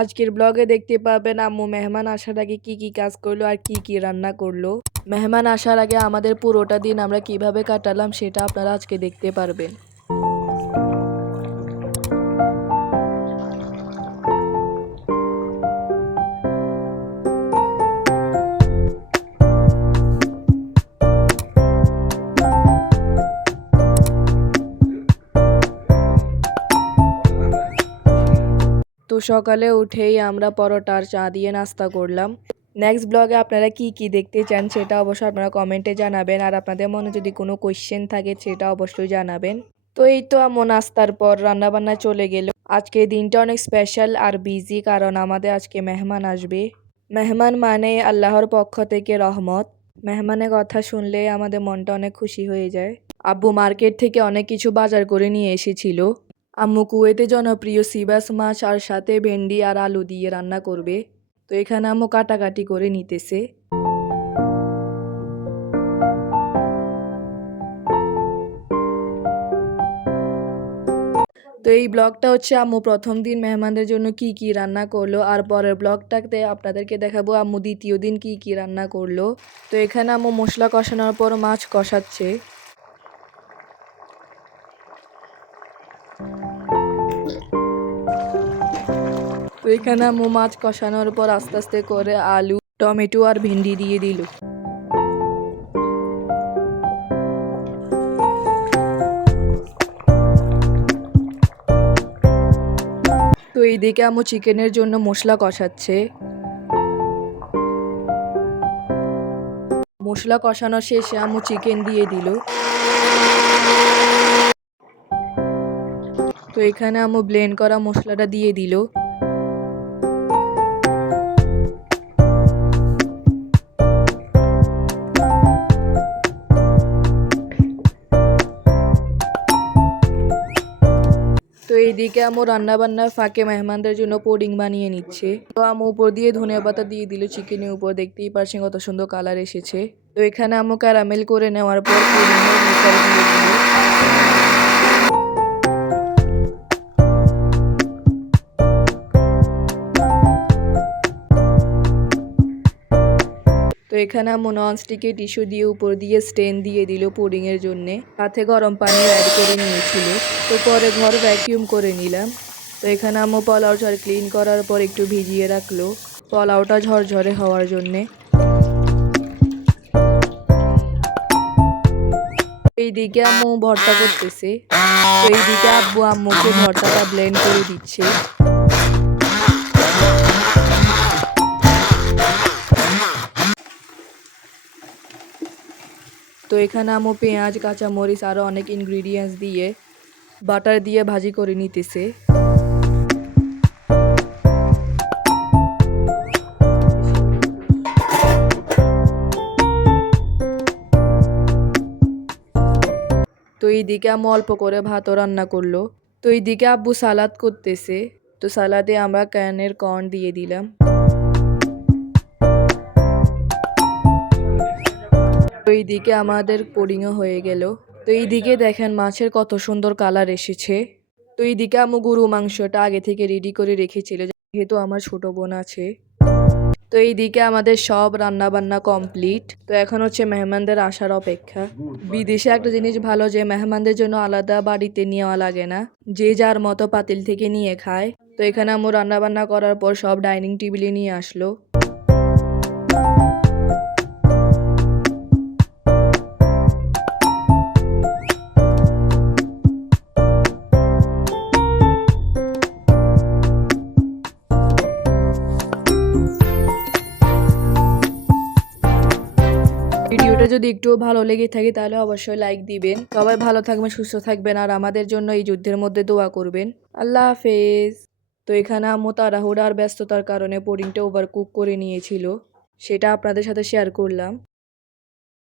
আজকের ব্লগে দেখতে পাবেন আম্মু মেহমান আসার আগে কি কি কাজ করলো আর কি কি রান্না করলো। মেহমান আসার আগে আমাদের পুরোটা দিন আমরা কিভাবে কাটালাম সেটা আপনারা আজকে দেখতে পারবেন। তো সকালে উঠেই আমরা পরোটা আর চা দিয়ে নাস্তা করলাম। নেক্সট ব্লগে আপনারা কি কি দেখতে চান সেটা অবশ্যই আপনারা কমেন্টে জানাবেন, আর আপনাদের মনে যদি কোনো কোয়েশ্চেন থাকে সেটা অবশ্যই জানাবেন। তো এই তো আম্মু নাস্তার পর রান্নাবান্না চলে গেল। আজকে দিনটা অনেক স্পেশাল আর বিজি, কারণ আমাদের আজকে মেহমান আসবে। মেহমান মানে আল্লাহর পক্ষ থেকে রহমত। মেহমানের কথা শুনলে আমাদের মনটা অনেক খুশি হয়ে যায়। আব্বু মার্কেট থেকে অনেক কিছু বাজার করে নিয়ে এসেছিল। আম্মু কুয়েতে জনপ্রিয় সিবাস মাছ আর সাথে ভেন্ডি আর আলু দিয়ে রান্না করবে। তো এখানে আম্মু কাটাকাটি করে নিতেছে। তো এই ব্লগটা হচ্ছে আম্মু প্রথম দিন মেহমানদের জন্য কি কি রান্না করলো, আর পরের ব্লগটাতে আপনাদেরকে দেখাবো আম্মু দ্বিতীয় দিন কি কি রান্না করলো। তো এখানে আম্মু মশলা কষানোর পর মাছ কষাচ্ছে। তো এখানে আম্মু মাছ কষানোর পর আস্তে আস্তে করে আলু, টমেটো আর ভেন্ডি দিয়ে দিল। তো এইদিকে আম্মু চিকেনের জন্য মশলা কষাচ্ছে। মশলা কষানো শেষে আম্মু চিকেন দিয়ে দিল। তো এখানে আম্মু ব্লেন্ড করা মশলাটা দিয়ে দিল। তো এইদিকে আম্মু রান্না বান্নার ফাঁকে মেহমানদের জন্য পুডিং বানিয়ে নিচ্ছে। তো আম্মু উপর দিয়ে ধনিয়া পাতা দিয়ে দিল চিকেনের উপর, দেখতেই পারছেন কত সুন্দর কালার এসেছে। তো এখানে আম্মু ক্যারামেল করে নেওয়ার পর পুডিংয়ের ভিতরে দিয়ে দিল। তো এখানে আম্মু ননস্টিকের টিস্যু দিয়ে উপর দিয়ে স্টেন দিয়ে দিল পুডিংয়ের জন্যে, সাথে গরম পানি অ্যাড করে নিয়েছিল। তো পরে ঘর ভ্যাকিউম করে নিলাম। তো এখানে আম্মু পোলাও চাল ক্লিন করার পর একটু ভিজিয়ে রাখলো পোলাওটা ঝরঝরে হওয়ার জন্যে। এইদিকে আম্মু ভর্তা করতেছে। তো এইদিকে আব্বু আম্মুকে ভর্তাটা ব্লেন্ড করে দিচ্ছে। তো এখানে আম্মু পেঁয়াজ, কাঁচামরিচ আরও অনেক ইনগ্রিডিয়েন্টস দিয়ে বাটার দিয়ে ভাজি করে নিতেছে। তো এইদিকে আম্মু অল্প করে ভাতও রান্না করলো। তো এইদিকে আব্বু সালাদ করতেছে। তো সালাদে আমরা ক্যানের কর্ন দিয়ে দিলাম। তো এইদিকে আমাদের পুডিংও হয়ে গেল। তো এইদিকে দেখেন মাছের কত সুন্দর কালার এসেছে। তো এইদিকে আম্মু গরু মাংসটা আগে থেকে রেডি করে রেখেছিল, যেহেতু আমার ছোট বোন আছে। তো এইদিকে আমাদের সব রান্না বান্না কমপ্লিট। তো এখন হচ্ছে মেহমানদের আসার অপেক্ষা। বিদেশে একটা জিনিস ভালো যে মেহমানদের জন্য আলাদা বাড়িতে নেওয়া লাগে না, যে যার মতো পাতিল থেকে নিয়ে খায়। তো এখানে আম্মু রান্না বান্না করার পর সব ডাইনিং টেবিলে নিয়ে আসলো। ভিডিওটা যদি একটু ভালো লেগে থাকে তাহলে অবশ্যই লাইক দিবেন। সবাই ভালো থাকবেন, সুস্থ থাকবেন, আর আমাদের জন্য এই যুদ্ধের মধ্যে দোয়া করবেন। আল্লাহ হাফেজ। তো এখানে আম্মু তাড়াহুড়া আর ব্যস্ততার কারণে পুডিংটা ওভার কুক করে নিয়েছিল, সেটা আপনাদের সাথে শেয়ার করলাম।